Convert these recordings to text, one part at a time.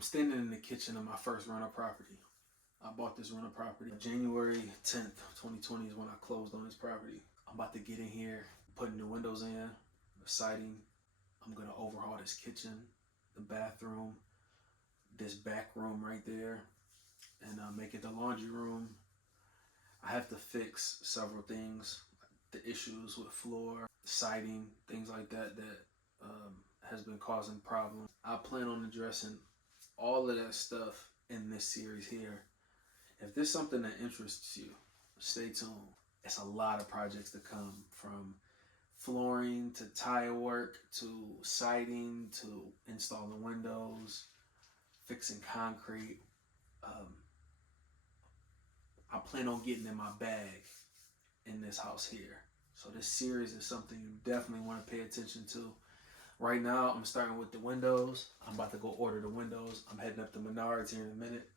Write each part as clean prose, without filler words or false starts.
I'm standing in the kitchen of my first rental property. I bought this rental property January 10th, 2020 is when I closed on this property. I'm about to get in here, put new windows in, the siding. I'm gonna overhaul this kitchen, the bathroom, this back room right there, and make it the laundry room. I have to fix several things, the issues with floor, siding, things like that has been causing problems. I plan on addressing all of that stuff in this series here. If there's something that interests you, stay tuned. It's a lot of projects to come, from flooring to tile work to siding to installing windows, fixing concrete. I plan on getting in my bag in this house here. So this series is something you definitely want to pay attention to. Right now, I'm starting with the windows. I'm about to go order the windows. I'm heading up to Menards here in a minute.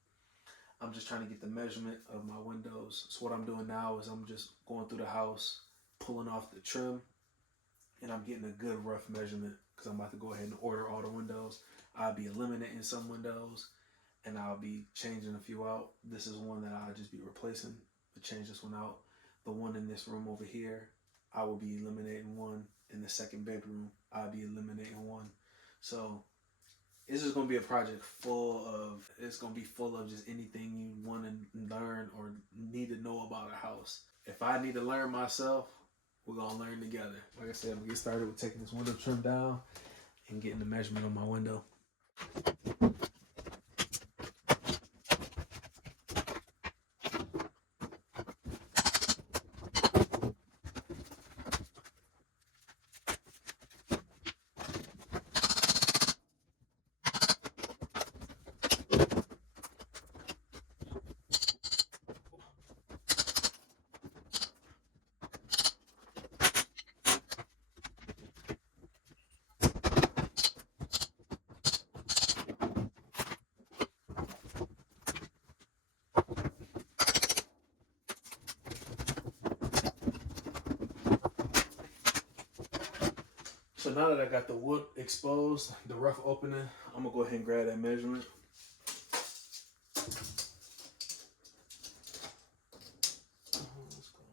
I'm just trying to get the measurement of my windows. So what I'm doing now is I'm just going through the house, pulling off the trim, and I'm getting a good rough measurement because I'm about to go ahead and order all the windows. I'll be eliminating some windows and I'll be changing a few out. This is one that I'll just be replacing, but change this one out. The one in this room over here, I will be eliminating one. In the second bedroom, I'll be eliminating one. So this is going to be a project full of just anything you want to learn or need to know about a house. If I need to learn myself, we're going to learn together. Like I said, I'm going to get started with taking this window trim down and getting the measurement on my window. So now that I got the wood exposed, the rough opening, I'm gonna go ahead and grab that measurement. Let's go.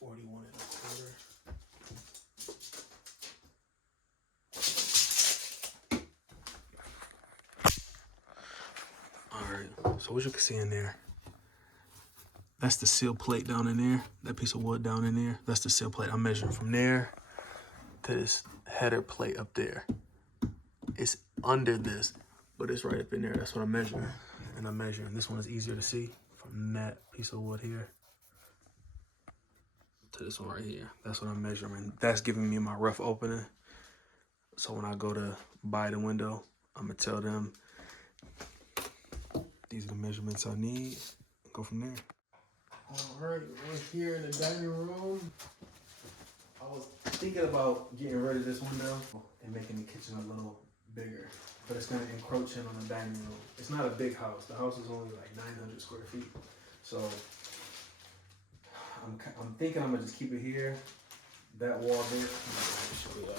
41 and a quarter. All right, so what you can see in there, that's the seal plate down in there. That piece of wood down in there, that's the seal plate. I'm measuring from there to this header plate up there. It's under this, but it's right up in there. That's what I'm measuring. And I'm measuring. This one is easier to see, from that piece of wood here to this one right here. That's what I'm measuring. That's giving me my rough opening. So when I go to buy the window, I'm gonna tell them these are the measurements I need. Go from there. All right, we're here in the dining room. I was thinking about getting rid of this window and making the kitchen a little bigger, but it's gonna encroach in on the dining room. It's not a big house. The house is only like 900 square feet. So I'm thinking I'm gonna just keep it here. That wall there, show y'all.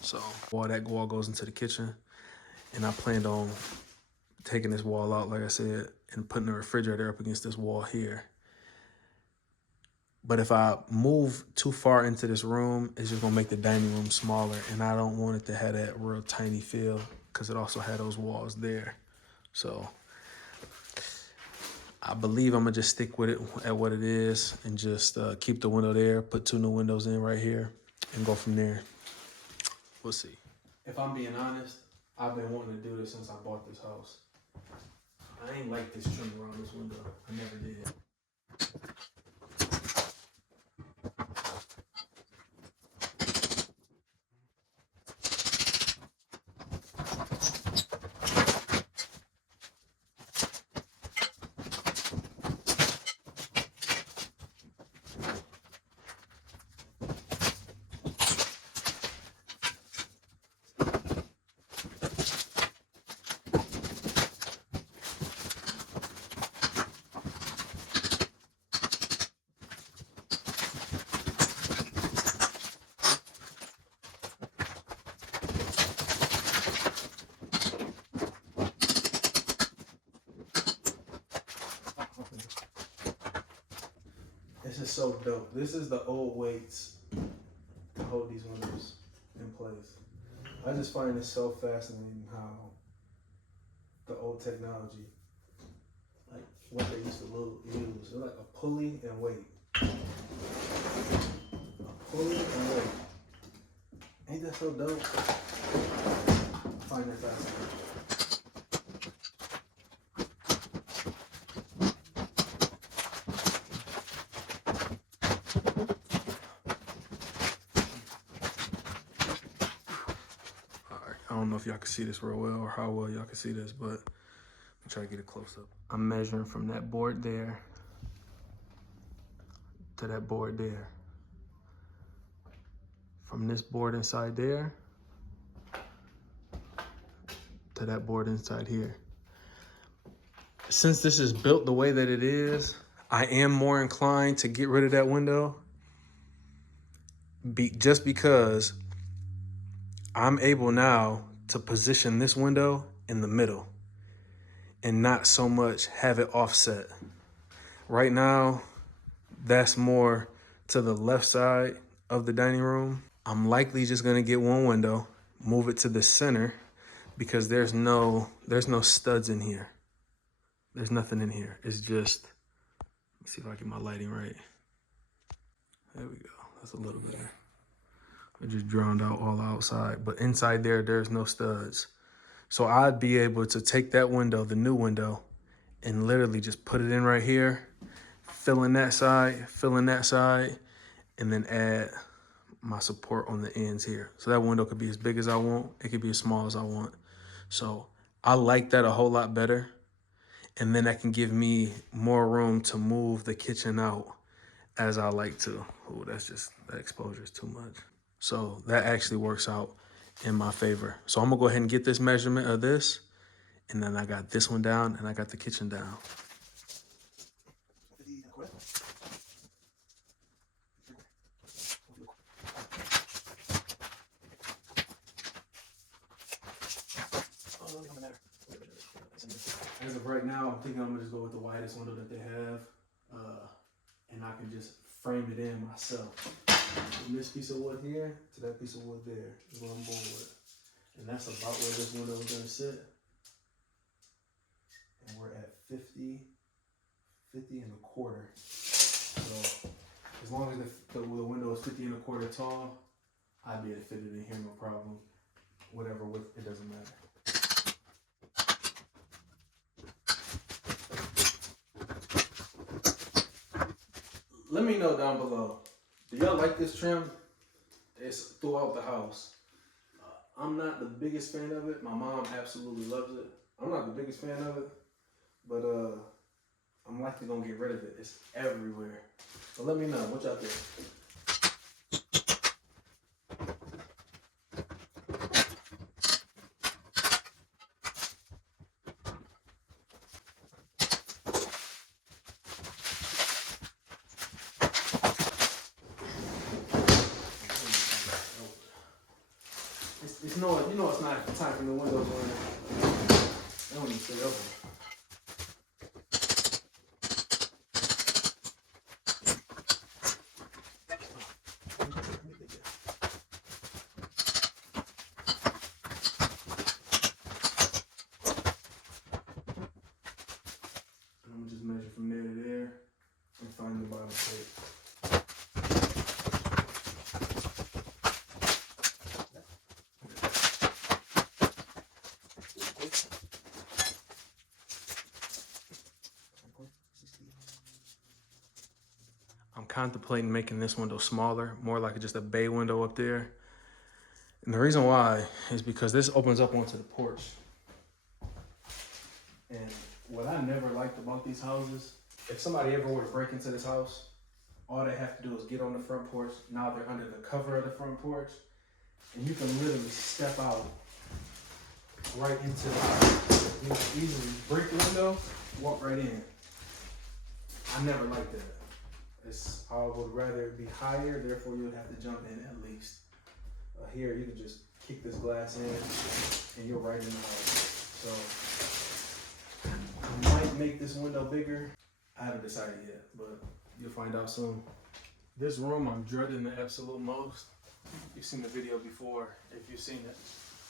So that wall goes into the kitchen, and I planned on taking this wall out, like I said, and putting the refrigerator up against this wall here. But if I move too far into this room, it's just gonna make the dining room smaller, and I don't want it to have that real tiny feel because it also had those walls there. So I believe I'm gonna just stick with it at what it is and just keep the window there, put 2 new windows in right here, and go from there. We'll see. If I'm being honest, I've been wanting to do this since I bought this house. I ain't like this trim around this window. I never did. so dope. This is the old weights to hold these windows in place. I just find it so fascinating how the old technology, like what they used to use, they're like a pulley and weight. A pulley and weight. Ain't that so dope? I find that fascinating. I don't know if y'all can see this real well or how well y'all can see this, but I'm trying to get a close up. I'm measuring from that board there to that board there. From this board inside there to that board inside here. Since this is built the way that it is, I am more inclined to get rid of that window just because I'm able now to position this window in the middle and not so much have it offset. Right now, that's more to the left side of the dining room. I'm likely just gonna get one window, move it to the center because there's no studs in here. There's nothing in here. It's just, let me see if I get my lighting right. There we go, that's a little better. I just drowned out all outside, but inside there, there's no studs. So I'd be able to take that window, the new window, and literally just put it in right here, fill in that side, and then add my support on the ends here. So that window could be as big as I want. It could be as small as I want. So I like that a whole lot better. And then that can give me more room to move the kitchen out as I like to. Oh, that exposure is too much. So that actually works out in my favor. So I'm gonna go ahead and get this measurement of this, and then I got this one down and I got the kitchen down. As of right now, I'm thinking I'm gonna just go with the widest window that they have, and I can just frame it in myself. From this piece of wood here to that piece of wood there is what I'm going with. And that's about where this window is gonna sit. And we're at 50 and a quarter. So as long as the window is 50 and a quarter tall, I'd be able to fit it in here no problem. Whatever width, it doesn't matter. Let me know down below. Do y'all like this trim? It's throughout the house. I'm not the biggest fan of it. My mom absolutely loves it. I'm not the biggest fan of it, but I'm likely gonna get rid of it. It's everywhere. So let me know what y'all think. You know it's not time for the windows on. They don't even stay open. I'm gonna just measure from there to there and find the bottom tape. I'm contemplating making this window smaller, more like just a bay window up there. And the reason why is because this opens up onto the porch. And what I never liked about these houses, if somebody ever were to break into this house, all they have to do is get on the front porch. Now they're under the cover of the front porch, and you can literally step out right into the house. You can easily break the window, walk right in. I never liked that. I would rather it be higher, therefore you would have to jump in at least. Here, you can just kick this glass in, and you're right in the house. So, I might make this window bigger. I haven't decided yet, but You'll find out soon. This room I'm dreading the absolute most. You've seen the video before. If you've seen it,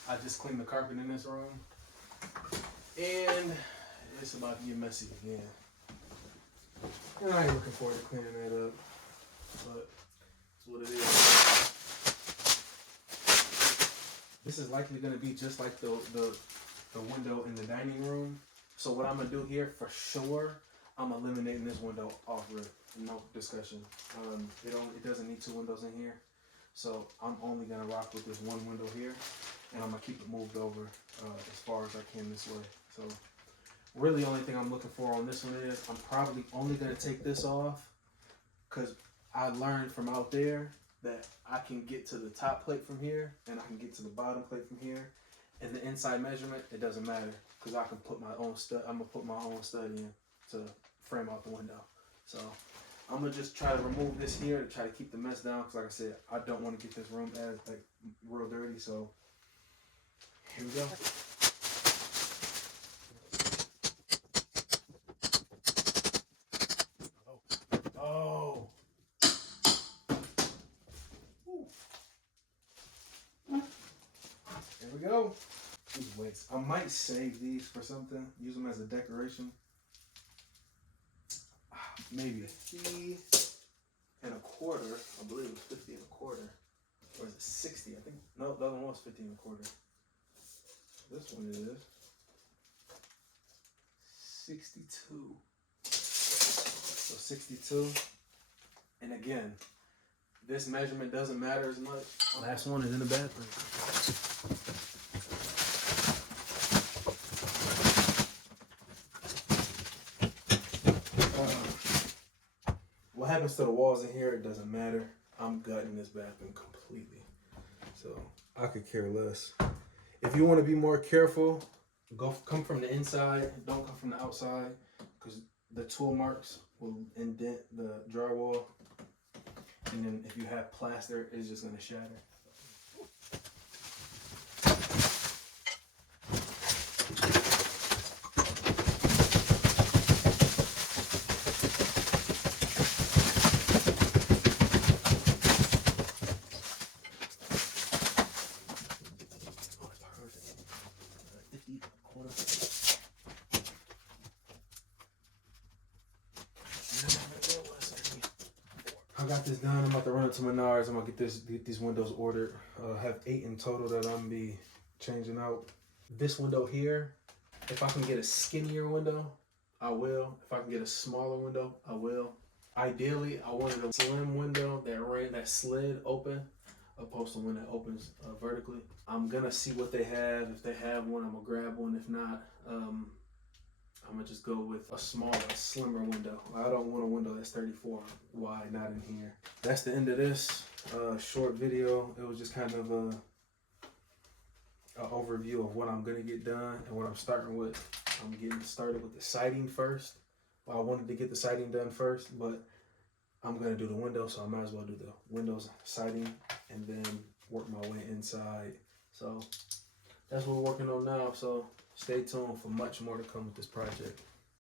I just cleaned the carpet in this room, and it's about to get messy again. And I ain't looking forward to cleaning that up, but it's what it is. This is likely going to be just like the window in the dining room. So what I'm gonna do here for sure, I'm eliminating this window off rip. No discussion. It doesn't need 2 windows in here. So I'm only gonna rock with this 1 window here, and I'm gonna keep it moved over as far as I can this way. So really the only thing I'm looking for on this one is I'm probably only gonna take this off because I learned from out there that I can get to the top plate from here and I can get to the bottom plate from here. And the inside measurement, it doesn't matter because I can put my own stud. I'm gonna put my own stud in to frame out the window. So I'm gonna just try to remove this here to try to keep the mess down. Because like I said, I don't want to get this room as like real dirty. So here we go. Oh. Here we go. These weights. I might save these for something. Use them as a decoration. Maybe 50 and a quarter. I believe it was 50 and a quarter. Or is it 60? I think. No, the other one was 50 and a quarter. This one is 62. So 62. And again, this measurement doesn't matter as much. Last one is in the bathroom. What happens to the walls in here, it doesn't matter. I'm gutting this bathroom completely. So I could care less. If you want to be more careful, come from the inside. Don't come from the outside because the tool marks will indent the drywall. And then if you have plaster, it's just going to shatter. I got this done. I'm about to run up to Menards. I'm gonna get these windows ordered. Have 8 in total that I'm gonna be changing out. This window here, if I can get a skinnier window, I will. If I can get a smaller window, I will. Ideally, I wanted a slim window that slid open, opposed to one that opens vertically. I'm gonna see what they have. If they have one, I'm gonna grab one. If not, I'm gonna just go with a smaller, slimmer window. I don't want a window that's 34 wide, not in here. That's the end of this short video. It was just kind of an overview of what I'm gonna get done and what I'm starting with. I'm getting started with the siding first. Well, I wanted to get the siding done first, but I'm gonna do the window, so I might as well do the windows, siding, and then work my way inside. So that's what we're working on now. So stay tuned for much more to come with this project.